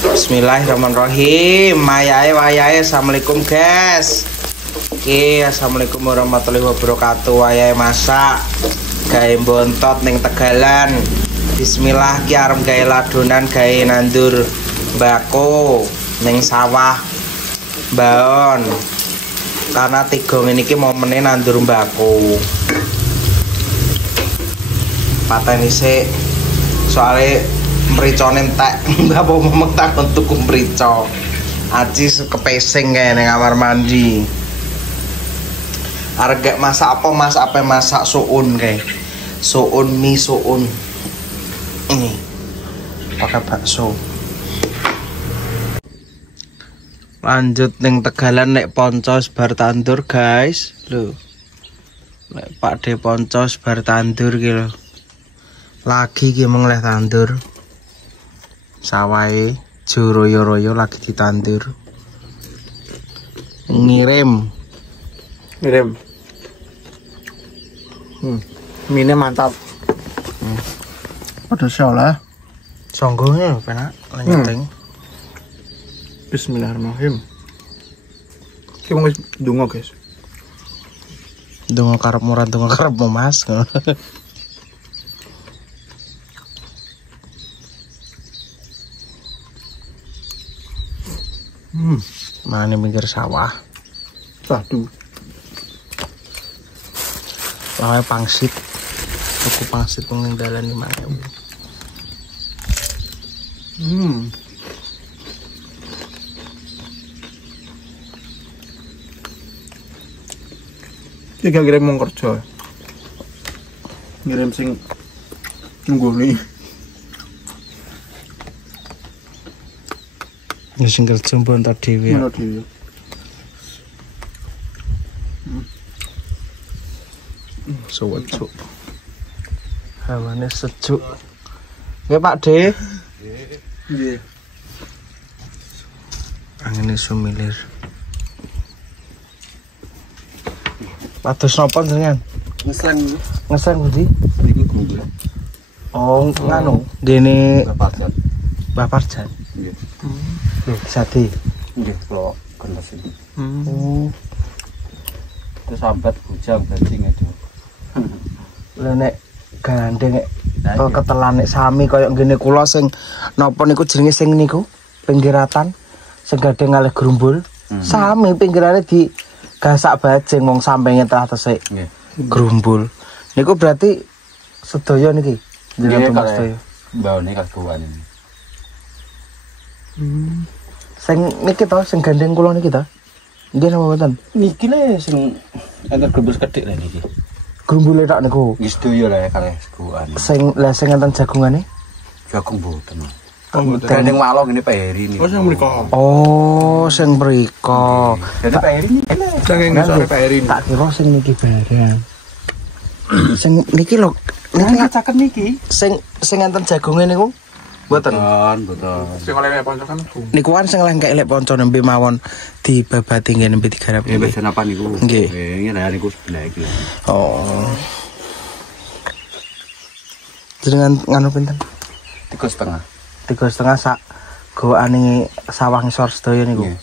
Bismillahirrahmanirrahim. Wayahe assalamualaikum guys. Oke, assalamualaikum warahmatullahi wabarakatuh. Wayahe masak gawe bontot ning Tegalan. Bismillah ki arep gawe ladonan gawe nandur mbako ning sawah Baon. Karena tiga ngene iki momene nandur mbako. Pateni sik soalnya mricone entek. Mbak apa momong takon tuku mrica. Aji kepesing kae ning kamar mandi. Arek masak apa Mas? Apa masak suun kae. Suun mie suun. Ini pakai bakso. Lanjut ning Tegalan nek Poncos bar tandur guys. Lho. Nek Pak De Poncos bar tandur ki lho. Lagi ki mengleh tandur. Sawahe Joroyo-royo lagi ditandur. Ngirim. Mine mantap. Pedes lah. Songgone penak lanjuting. Bismillahirrahmanirrahim. Ki wong wis ndonga, guys. Ndonga karepmu ora ndonga karepmu, Mas. Mana pinggir sawah. Waduh. Lawe pangsit. Tuku pangsit ning dalan 5.000. Iki ngirim wong kerja. Ngirim sing nggone. Ya sing kerja mbontar dhewe. Ngono dhewe. Sejuk. Hawane sejuk. Nggih Pak De. Nggih. Angene sumilir. Pados napa jenengan? Ngesen pundi? Niku gula. Oh, nganu, dene Bapak. Bapak Jan. Nggih. Sate. Nggih, kula gendes iki. Itu sambat bujang bajing itu. Lha nek gandeng nek ketelan nek sami kaya ngene kula sing napa niku jenenge sing niku pinggiratan sing gadeng kalih grumbul. Sami pinggirane di gasak bajing wong sampinge telah tesik. Nggih. Grumbul. Niku berarti sedaya niki. Jenengan tumbas sedaya. Baone kaguan ini. Sing niki to sing gandeng kula niki to. Nggih napa mboten? Niki le sing enter grebes kedhik le niki. Grumbule tok niku. Wis sedaya le kalih kaguan. Sing lha sing enten jagungane? Jagung boten. Mboten. Ning walong ini Pak Heri niku. Oh, sing mriko. Oh, sing mriko. Dadi Pak Heri niki le. Saking sore Pak Heri. Tak kira sing niki barang. Sing niki lho, niki caket niki. sing enten jagunge niku. Mboten. Betul. Sing oleh poncokan ku. Niku kan sing lengkek lek ponco nembe mawon dibabati nggih nembe digarap. Ya wis napa niku? Nggih. Nggih ya niku sebelah iki. Oh. Jenengan nganu pinten? 3,5. 3,5 sak goane sawah ngisor sedaya niku. Nggih.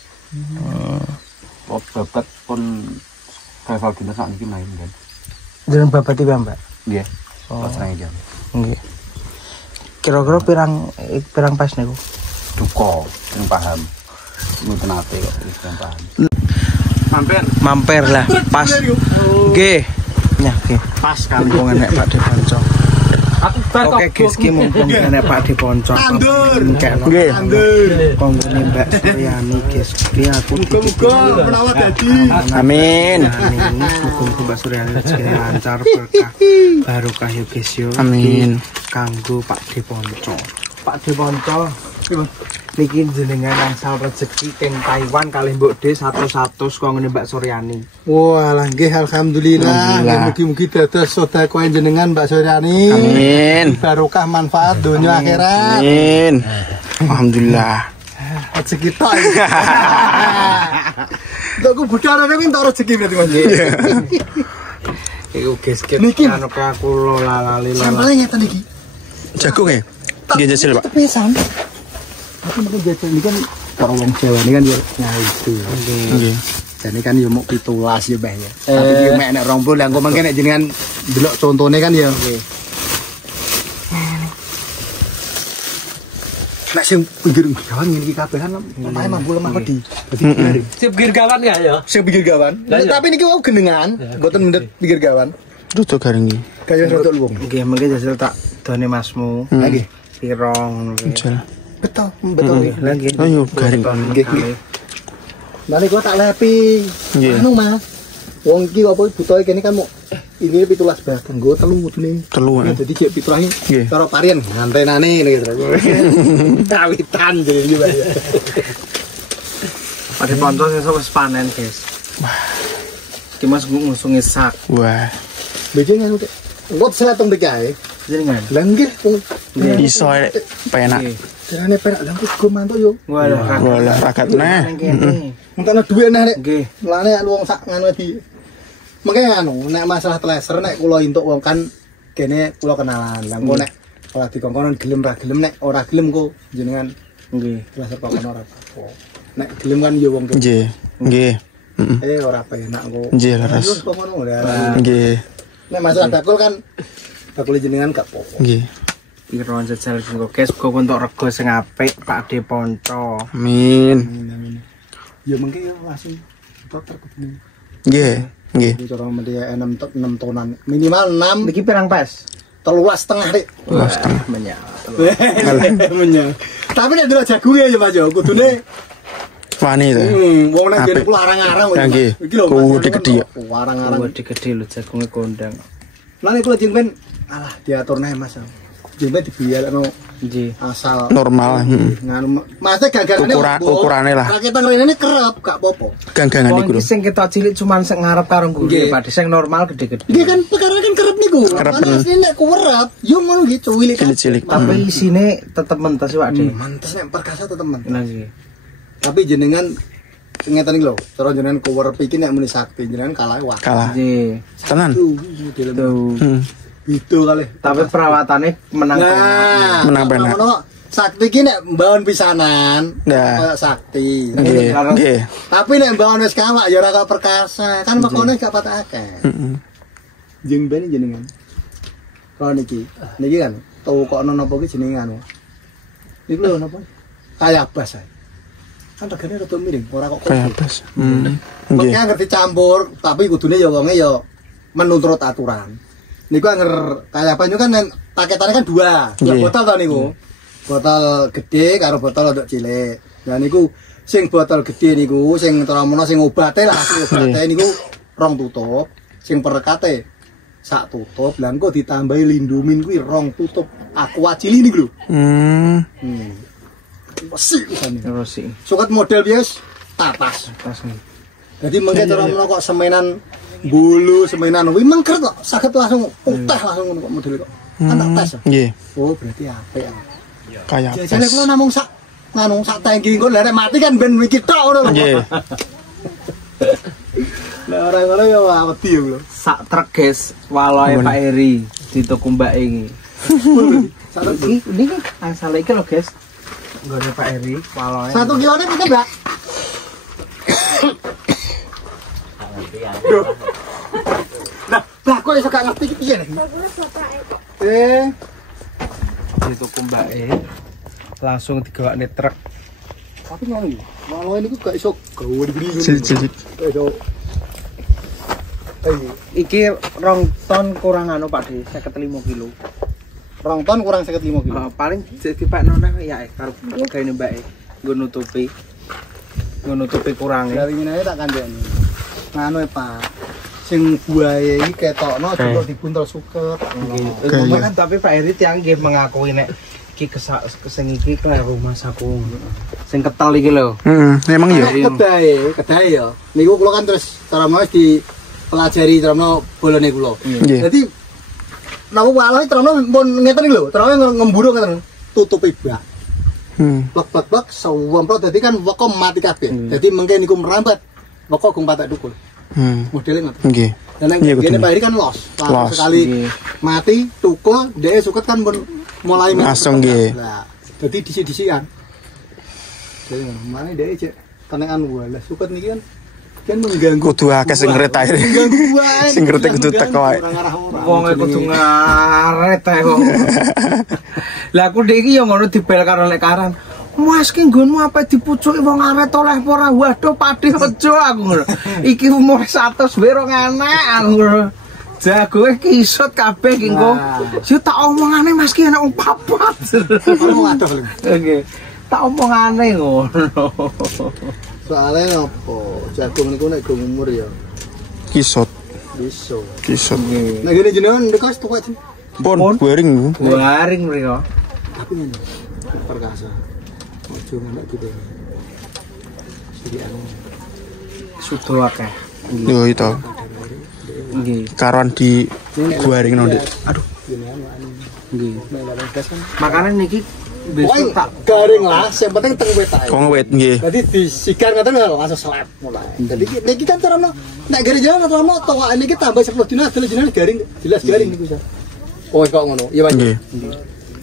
Oh, babat pun level dina sak niki main kan. Jeneng babati wae, Mbak. Nggih. Oh. Pas nang jam. Nggih. Kira-kira pirang pas niku? Duka sing paham. Mboten ate kok wis paham. Mampir lah, pas. Nggih. Nyah nggih. Pas kali. Mumpung enek Pak De Ponco. Aku Oke guys, ki mumpung enek Pak De Ponco. Nggih. Konggone Mbak Suryani guys. Ki aku Muga-muga perawat dadi. Amin. Muga-muga Mbak Suryani rezekine lancar berkah. Barokah yo guys yo. Amin. Kanggo Pak De Ponco. Pak De Ponco. Niki jenengan angsal rezeki teng Taiwan kalih Mbok De 100 konggone Mbak Suryani. Walah nggih alhamdulillah. Mugi-mugi dados sedekah jenengan Mbak Suryani. Amin. Barokah manfaat dunia akhirat. Amin. Alhamdulillah. Rezeki tok. Aku budal nek entuk rezeki berarti Mas. Iku guys Niki. anu aku lali. Sampelnya nyata niki. Jagung ya? Nggih jasil, Pak. Tepisan. Tapi mungkin jadi ini kan kalau wong Jawa ini kan ya itu. Nggih. Jadi kan ya mau 17 ya Mbah ya. Tapi ki mek nek 20 lah engko mangke nek jenengan delok contone kan ya. Nek sing pinggir gawan ngene iki kabeh kan omahe mampu lemah kodi. Dadi garing. Sing pinggir gawan ya ya. Sing pinggir gawan. Tapi niki wau genengan, mboten mendet pinggir gawan. Rada garing iki. Kaya rodok luwung. Nggih, mengke jajal tak done masmu. Nggih. Piro ngono kuwi. Jal. Betul, betul. Lah nggih. Ayo garing. Nggih, nggih. Bali gua tak lepi. Nggih. Anu Mas. Wong iki apa butuhe kene kan mau ini 17 bahan nggo telu kudune. Telu. Jadi cek 17 iki Nggih. cara parian ngantenane ngene gitu. Kawitan jadi iki Mas. Pada ponco sing wis panen, guys. Iki Mas ngusungi sak. Wah. Beje nganu Kek. Engko selatong dek ae. Jenengan. Lah nggih Iso penak. carane penak lah go mantuk yo. Walah, Walah ragat nah. kene. Entarane duwe nah nek. Nggih. Lane wong sak nganu di. Mengke anu nek masalah teleser nek kula entuk wong kan kene kula kenalan. Lah engko nek ora dikongkonan gelem ra gelem nek ora gelem kok jenengan Nggih. teleser kok ora apa-apa. Nek gelem kan yo wong kene. Nggih. Nggih. Heeh. Ora penak kok. Nggih laras. Terus kok ngono lah. Nggih. Nek masalah bakul kan bakul jenengan gak apa-apa. Nggih. Piro jajal sing guys, kok untuk rego sing apik Pak De Ponco. Amin. Ya mengke yo langsung dokter kebun. Nggih. Nggih. Iki cara mesti 6 tonan. Minimal 6 Niki pirang pas? 3,5 Dik. Menyal. Menyang. Tapi nek delok jagunge ya Mas yo kudune Wani to. wong nang kene Apik. kula arang-arang Ya, nggih. Gede-gede ya. Arang-arang. Gede-gede lho jagunge kondang. Lan kula jengben alah diaturne Mas. Jengben dibiayakno Nggih. asal Normal. nganu Mas gangane Ukurane lah. Rakitan rene kerep gak apa-apa. Ganggangan Wong iku iki lho. sing ketok cilik cuman sing ngarep karo Nggih. nggone Pak De sing normal gede-gede. Nggih kan perkara kan kerep niku. Kerep, Ana asline nek kuwerep yo ngono nggih cuwilik. Cilik-cilik. Tapi isine tetep mentes Pak De. Mantes nek perkasa to teman. Lah nggih. Tapi jenengan sing ngeten iki lho, cara jenengan kuwerep iki nek muni sakti jenengan kalah wah. Kalah. Nggih. Tenan. Model Tuh. itu kali. Tapi perawatannya menang. Nah, Menang penak. ngono sakti ki nek mbahon pisanan, Nah. kaya sakti. Nggih. Nggih. Tapi nek mbahon wis kawak ya ora kaya perkasa. Kan pekone gak patah akeh. Heeh. Jeng ben jenengan. Kalau niki kan tau kok ono napa ki jenenge anu. Niku lho napa? Kayak bas ae. Kan regane rada miring, ora kok Kayak kok. bas. Nggih. Pokoknya ngerti campur, tapi kudune ya wonge ya menurut aturan. Niku anger kayak banyu kan paketannya kan dua Nggih. botol to niku. Botol gede karo botol rodok cilik. Lah niku sing botol gede niku sing tramono sing obate lah, sing obate niku 2 tutup, sing perekate 1 tutup. Lah engko ditambahi lindumin kuwi 2 tutup. Aqua cili niku lho. Besi usane. Terus sih. Suket model bias tapas. Pas nih. Jadi mengke cara menawa kok semenan bulu, semenan kuwi mengkeret kok saged langsung utah langsung ngono kok model kok. Kan tak tes. Nggih. Oh, berarti apik. Kayak Jajane bas. kula namung sak nganu sak tangki engko lha nek mati kan ben iki tok ngono lho. Nggih. Lah ora ngono ya wedi ya lho. Sak truk guys, waloe Pak Eri di toko Mbak iki. Ini asal iki lho guys. Nggone Pak Eri, waloe. 1 kilone pite, Mbak? Nah, lah kok iso gak ngerti iki piye nek? Di toko Mbak E. Langsung digawakne truk. Tapi ngono iki. Walau ini gak iso gawe gede. Cilik-cilik. Iso. Iki 2 ton kurang anu Pak De, 55 kilo. 2 ton kurang 55 kilo. Paling jadi Pak Nona ya karo gaene Mbak E. Nggo nutupi. Nggo nutupi kurange. Dari ngene tak kandhani. Nganu Pak. Sing buahe iki ketokno juga dibuntel suket. Kan tapi Pak Eri tiang nggih mengakui nek iki sing iki kleru Mas aku. Sing ketel iki lho. Heeh, emang iya. Kedae ya. Niku kula kan terus cara mas dipelajari carane bolone kula. Nggih. Dadi napa wae carane pun ngeten iki lho, carane ngemburu ngeten. Tutupi bak. Plek-plek sawemprot dadi kan weko mati kabeh. Dadi mengke niku merambat. Weko gong patek tukul. Modelnya ngoten. Nggih. Dan yang Iya, gini betul. Pak Eri kan los. Los. Sekali Nggih. mati tukul, dia suket kan pun mulai Langsung, nggih. Nah, jadi disi-disian. Mana dia cek tenekan walah suket niki kan mengganggu. Kudu akeh sing ngretae. Mengganggu wae. Sing ngerti kudu teko wae. Wong kudu ngaret ae wong. Lah aku ndek iki yo ngono dibel karo lek karan. Mas ki nggonmu apa dipucuki wong aret oleh ora? Waduh pati aja aku ngono. Iki umur 100 wae rong enek aku ngono. Jagoe kisut kabeh ki engko. Yo tak omongane Mas ki enak wong papat. Waduh. Oke. Tak omongane ngono. Soalnya apa? Jagung niku nek umur ya Kisut. bisa. Kisut. Nek gini jenengan dekas tuwek. Pon guring. Garing mriko. Tapi ngene. Perkasa. Ojo ngenek gitu. Jadi anu Sudo akeh. Yo itu. Nggih. Karuan di guring nondik. Aduh. Nggih. Makane niki besok tak garing lah, yang penting teng wet ae. Kok wet nggih. Jadi disigar ngoten langsung slap mulai. Jadi niki kan carane nek garing jalan atau ono towake niki tambah 10 dina adalah jenenge garing, jelas garing niku sa. Oh kok ngono. Iya Pak. Nggih.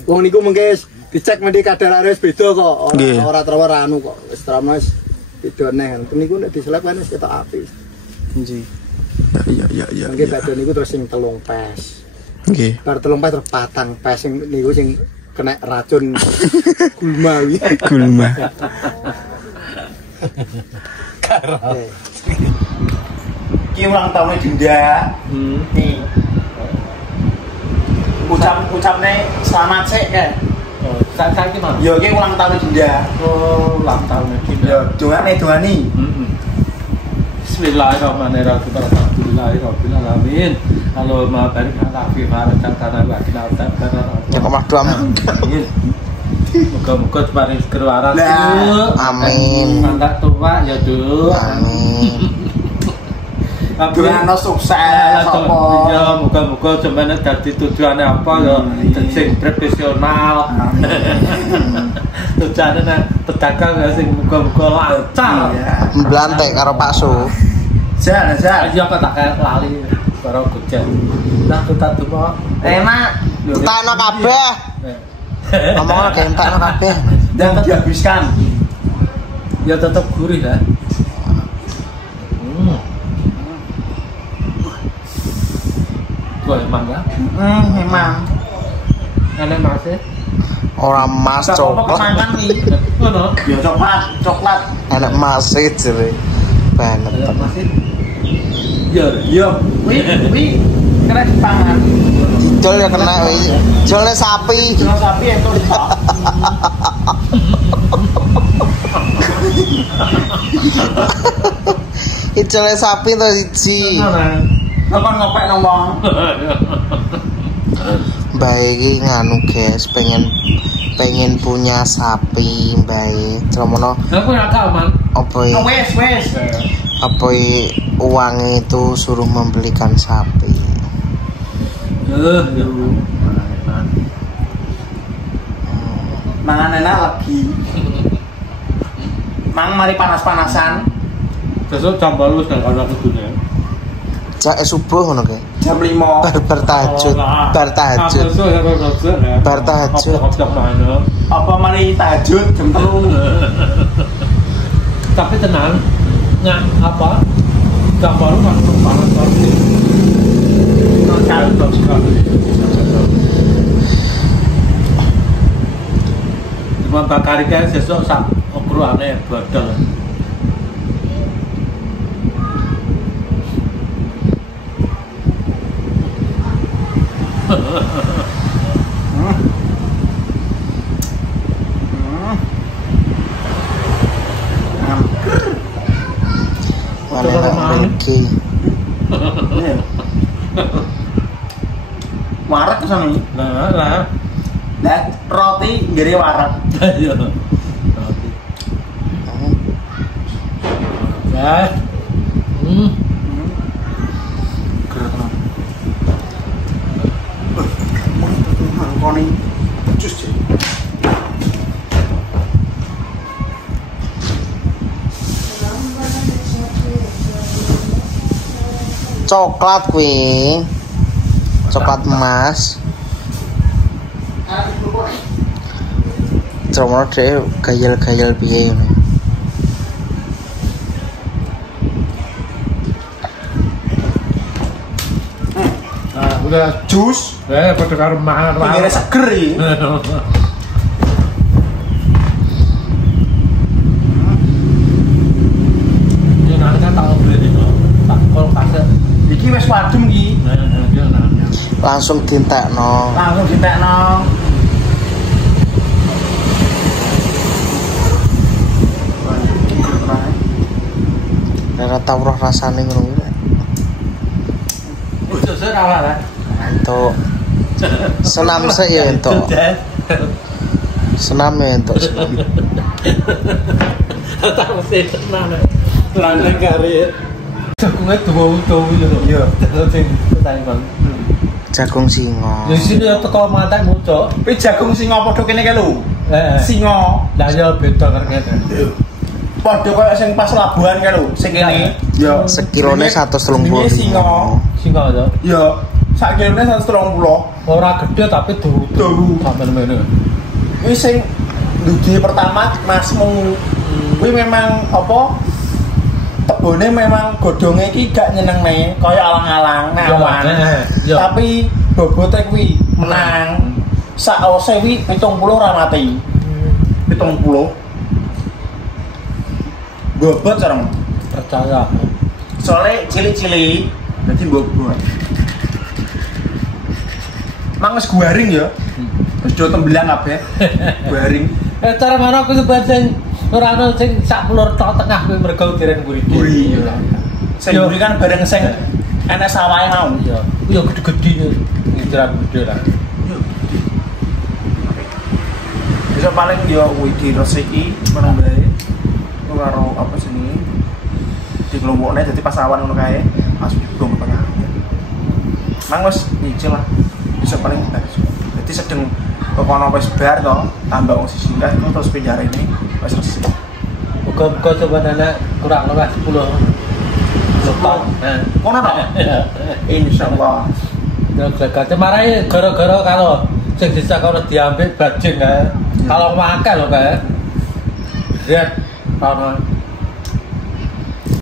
Wong niku mengke dicek mesti kadar ares beda kok. Nggih. Ora terus anu kok. Wis terus beda neh. Niku nek dislap kan wis ketok apik. nggih. Ya. Mengke badan niku terus sing telung pes. Nggih. Bar telung pes terus patang pes sing niku sing kena racun gulmawi. Gulma. Ki ulang tahunnya Dinda. Nih. Ucapnya selamat sih kan. Oh, saiki mah. Yo ki ulang tahunnya Dinda. Oh, ulang tahun iki. Yo doani. Bismillahirrahmanirrahim. Alhamdulillahirabbil alamin. Allahumma barik ala fi barakatana wa qina adzabannar. Ya kok dua. Muga-muga paring rezeki waras. Amin. Mangga tua ya, Duk. Amin. Doano sukses Ya, apa. muga-muga jemene dadi tujuane apa ya sing profesional. Tujuane nek pedagang ya sing muga-muga lancar. Mblantek karo Pak Su. Jan. Iya kok tak kayak lali karo gojen. Nah, kita tuh Enak. Entakno kabeh. Ngomongno ge entakno kabeh. Dan dihabiskan. ya tetap gurih ya. Gua emang ya. Memang. Enak masih. Ora mas coklat. Kesangan nih. Ngono. Ya coklat. Enak masih jere. Banget. Masih. Ya. Wi. Kena dipangan. Jol ya kena wi. Jolnya sapi. Jual sapi itu dipak. Icole sapi to siji. Kon ngopek nang wong. Bae iki nganu guys, pengen punya sapi, bae. Cemono. Aku nakal, Man. Apa Wes. apa uang itu suruh membelikan sapi. Ya. Mangan enak lagi. Mang mari panas-panasan. Besok jam 8 wis nang ana kudune. Cak subuh ngono ke. Jam 5. Bar tahajud. Bar tahajud. Apa mari tahajud jam 3. Tapi tenang. Nggak apa? Jam 8 langsung panas banget. Kalau sekali. Cuma bakar kan sesuk sak okrone bodol. Iki. Warak kesana. Lah. Lah roti gede warak. Ayo. Ya. Koni jus sih. Coklat kuwi. Coklat emas. Comono dhek gayel-gayel piye ngene. Udah jus. Padha karo mangan wae. Pinggirnya seger iki. Ya nanti kan tak beli itu. Tak kulkas. Iki wis wadem iki. Langsung dintekno. Langsung ditekno. Ora tau roh rasane ngono kuwi. Sesuk ora lah. Entuk. Senam sik ya entuk. Senam ya entuk. Tak mesti senam. Lanang kare. Jagunge tuwa-tuwa yo. Yo, sing tang bang. Jagung singo. Ya sini ya teko mantek mucuk. Kuwi jagung singa padha kene kae lho. Heeh. Singa. Lah ya beda karo ngene. Padha koyo sing pas labuhan kae lho, sing kene. Ya, Sekilone 130. Ini singa. Singa to. Ya, sak kilone 130. Ora gede tapi dawa. Dawa. Sampai ngene. Kuwi sing dugi pertama Mas mung kuwi memang apa? Tebone memang godhonge iki gak nyenengne kaya alang-alang ngawan. Ya. Tapi bobote kuwi menang. Sak ose kuwi 70 ra mati. 70. Bobot sareng. Percaya. Soale cilik-cilik dadi bobot. Mang wis guaring ya. Wis do tembelang kabeh. Guaring. Cara mana aku sebajen ora ana sing sak pulur tok tengah kuwi mergo direng mburi. Buri. Sing buri kan bareng sing enek sawahe mau. Iya. Yo gede-gede ngijiran gede lah. Bisa paling ya widi resiki meneng bae. Karo apa jenenge? Dikelompokne dadi pas awan ngono kae, pas diblong tengah. Mang wis nyicil lah. Bisa paling beres. Dadi sedeng kono wis bar to, tambah wong sisi singgah terus penjara ini wis resik. Muga-muga sebenarnya kurang lebih 10 lepas. Ngono to? Insyaallah. Ya gagate marai gara-gara kalau sing desa kalau diambil bajing kae. Kalau makan lho kae. Lihat kalau